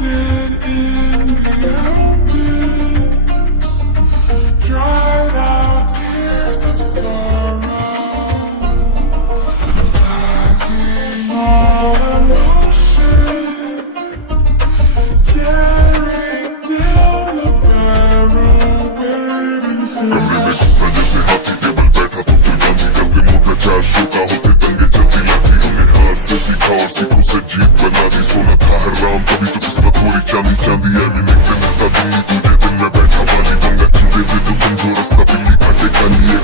dead in the open, dried out tears of sorrow, lacking all emotion, staring down the barrel, waiting for कमरे में घुसना जैसे हाथी, table बैठा तो फिर गांधी कर दे मोटा चार शोका होते दंगे चलती लाठी, हमने हार से सीखा और सीखों से जीत बना दी, सोना था हर राम तभी तो किस्मत थोड़ी चांदी चांदी है, भी नहीं दिन रहता दिन नहीं तुझे दिन में बैठा बाजी बंगा चिंते से तो समझो रास्ता बिल्ली काटे का लिए